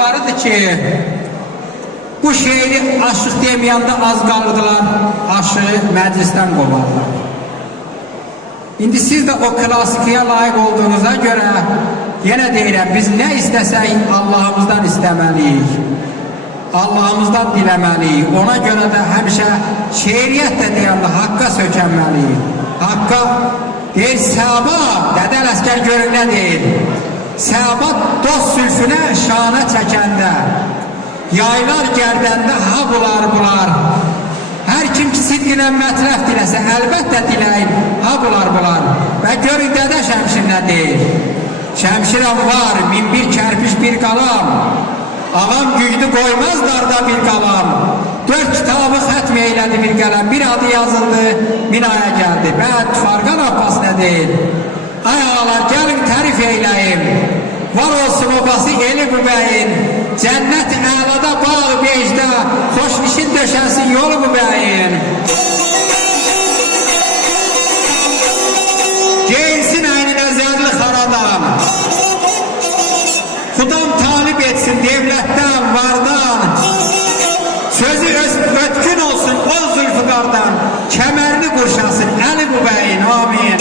var idi ki, bu şeiri aşıq deməyəndə az qalırdılar, aşığı məclisdən qovarlar. İndi siz de o klasikiye layık olduğunuza göre yine deyirəm, biz ne istesek Allah'ımızdan istemeliyiz. Allah'ımızdan dilemeliyiz. Ona göre de həmişə şeiriyyət də deyəndə haqqa sökənmeliyiz. Haqqa deyir, səbat, Dədəl Əsgər görün nə deyir? Səbat dost sülfünə şana çəkəndə, yaylar gərdəndə ha bular. Hər kim ki sidqinə mətləf diləsə, əlbəttə diləyin, ha bular. Və görün Dədə Şəmşir nə deyir? Şəmşirəm var, min bir kərpiş bir qalam, ağam güclü qoymaz darda bir qalam, 4 kitabı xətm eylədi bir qələm, bir adı yazıldı, minaya gəldi. Bəd Farqan Abbas nə deyir? Ay ağalar, gəlin tərif eyləyim, var olsun obası eli bu bəyin, cənnət əlada bağ becdə, xoş işin döşənsin yolu bu bəyin. Geyinsin əyninə zərli xaradan, Xudam talib etsin devlətdən, vardan, sözü ötkün olsun o zülfüqardan, kəmərini qurşasın əli bu bəyin, amin.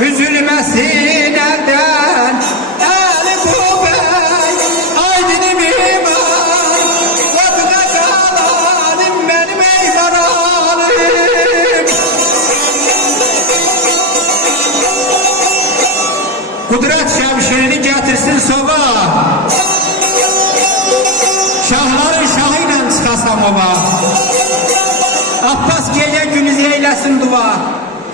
Üzülmesin elden eli bu bey, aydinim iman, vatıda kalanım benim eyvanalım. Kudret şemşirini getirsin soba, şahların şahıyla çıkasam oba. Abbas gece gündüz eylesin dua,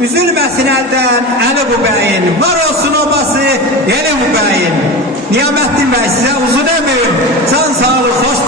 üzülməsin əldən əli bu bəyin, var olsun obası eli bu bəyin. Niyaməddin bəy, sizə uzun ömür, can sağlık, xoş